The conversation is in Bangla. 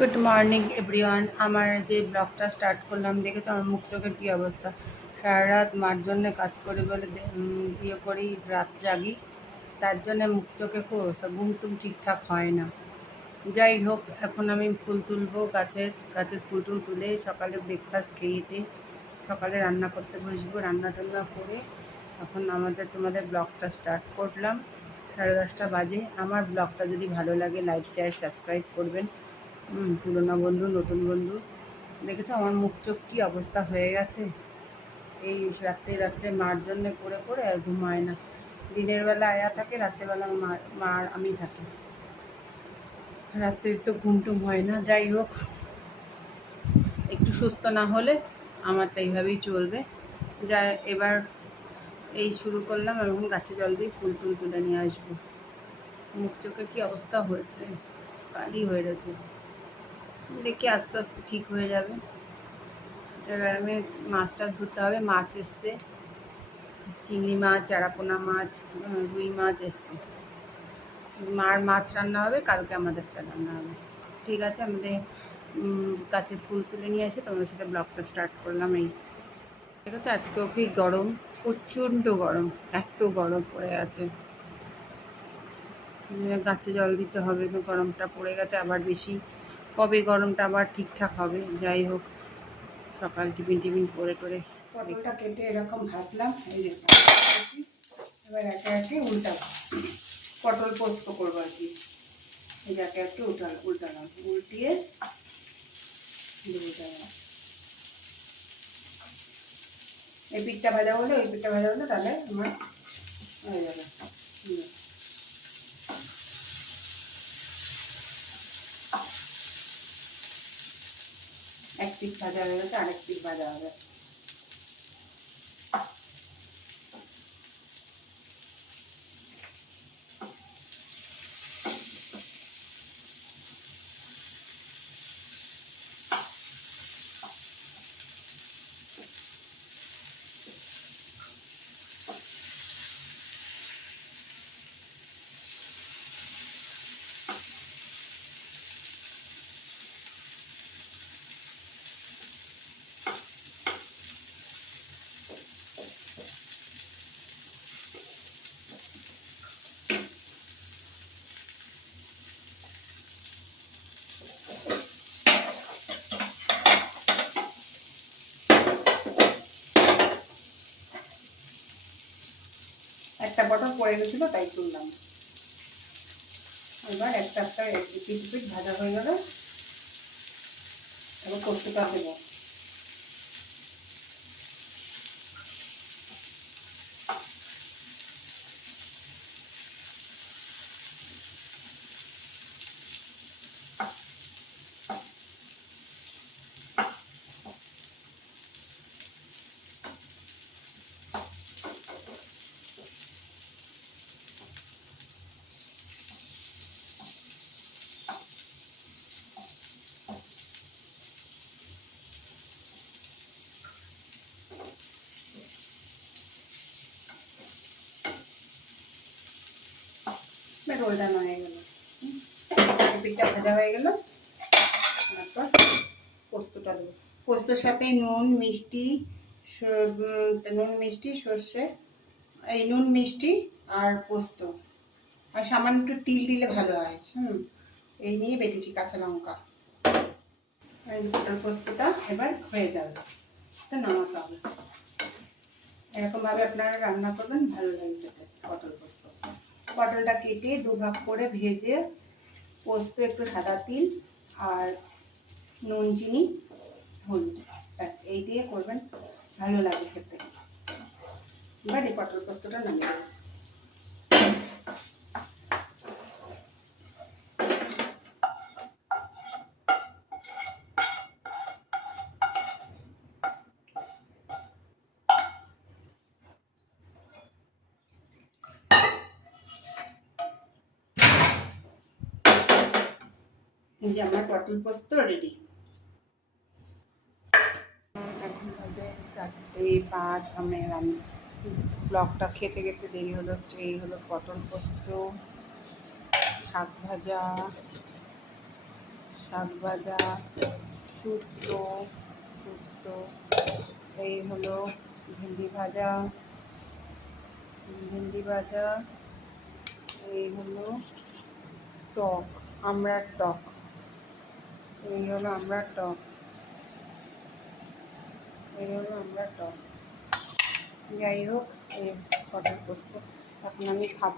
গুড মর্নিং এভরিওয়ান আমার যে ব্লগটা স্টার্ট করলাম, দেখেছ আমার মুখ চোখের কী অবস্থা? সারা রাত মার জন্য কাজ করি বলে ইয়ে করি, রাত জাগি। তার জন্য মুখ চোখে খুব অবস্থা। ঘুম টুম ঠিকঠাক হয় না। যাই হোক, এখন আমি ফুল তুলবো গাছের গাছের ফুল টুল তুলে সকালে ব্রেকফাস্ট খেয়েতে, সকালে রান্না করতে বসবো। রান্না টান্না করে এখন আমাদের তোমাদের ব্লগটা স্টার্ট করলাম। সাড়ে দশটা বাজে। আমার ব্লগটা যদি ভালো লাগে লাইক শেয়ার সাবস্ক্রাইব করবেন। পুরোনো বন্ধু, নতুন বন্ধু। দেখেছ আমার মুখ চোখ কী অবস্থা হয়ে গেছে? এই রাত্রে রাত্রে মার জন্য করে করে আর ঘুমায় না। দিনের বেলা আয়া থাকে রাত্রেবেলা মা মা আমি থাকি। রাত্রে তো ঘুম টুম হয় না, যাই হোক। একটু সুস্থ না হলে আমার তো এইভাবেই চলবে। যা, এবার এই শুরু করলাম এবং গাছে জল দিয়ে ফুল টুল তুলে নিয়ে আসব। মুখ চোখের কী অবস্থা হয়েছে? কালি হয়ে রয়েছে। দেখি আস্তে আস্তে ঠিক হয়ে যাবে। এবার আমি মাছ টাছ ধরতে হবে, মাছ এসছে। চিংড়ি মাছ, চারাপোনা মাছ রুই মাছ এসছে। মার মাছ রান্না হবে, কালকে আমাদেরটা রান্না হবে। ঠিক আছে, আমাদের গাছের ফুল তুলে নিয়ে এসে তোমাদের সাথে ব্লগটা স্টার্ট করলাম এই। ঠিক আছে আজকেও কি গরম, প্রচণ্ড গরম, এত গরম পড়ে আছে। গাছে জল দিতে হবে, গরমটা পড়ে গেছে, আবার বেশি কবে গরমটা আবার ঠিকঠাক হবে? যাই হোক, সকাল টিফিন টিফিন করে করে পটলটা কেটে এরকম ভাজলাম, এই যে এবার একে একে উল্টাবো। পটল পোস্ত করব আর কি। এই যে একে একে উল্টাল উল্টালাম। উল্টিয়ে এই পিঠটা ভাজা হলে, ওই পিঠটা ভাজা হলে তাহলে আমার হয়ে যাবে। এক পিস ভাজা হয়ে গেছে আরেক পিস ভাজা হবে। বটল পড়ে গেছিল তাই তুললাম। এবার একটা একটা ভাজা হয়ে গেল এবার পোস্তটা দেবো ওলটানো হয়ে গেল। পিঠটা ভাজা হয়ে গেল। তারপর পোস্তটা দেবো। পোস্তর সাথে নুন, মিষ্টি নুন, মিষ্টি, সর্ষে, এই নুন, মিষ্টি আর পোস্ত। আর সামান্য একটু তিল দিলে ভালো হয়। হুম, এই নিয়ে বেটেছি কাঁচা লঙ্কা। পোস্তটা এবার হয়ে যাবে। এটা নামাতে হবে। এরকমভাবে আপনারা রান্না করবেন, ভালো লাগবে। পটল পোস্ত। পটলটা কেটে দু ভাগ করে ভেজে পোস্ত একটু সাদা তিল আর নুন, চিনি, হলুদ। ব্যাস, এই দিয়ে করবেন। ভালো লাগে খেতে। এবার এই পটল পোস্তটা নামিয়ে যে আমার পটল পোস্ত রেডি এখন বাজে চারটে পাঁচ আমি রান্না ব্লগটা খেতে খেতে দেরি হলো, এই হলো পটল পোস্ত শাক ভাজা শাক ভাজা, শুক্তো শুক্তো, এই হলো ভেন্ডি ভাজা ভেন্ডি ভাজা, এই হলো টক আমড়ার টক। এই হলো আমরা টক এই হলো আমরা টক যাই হোক, এই কটার পোস্ত এখন আমি খাব।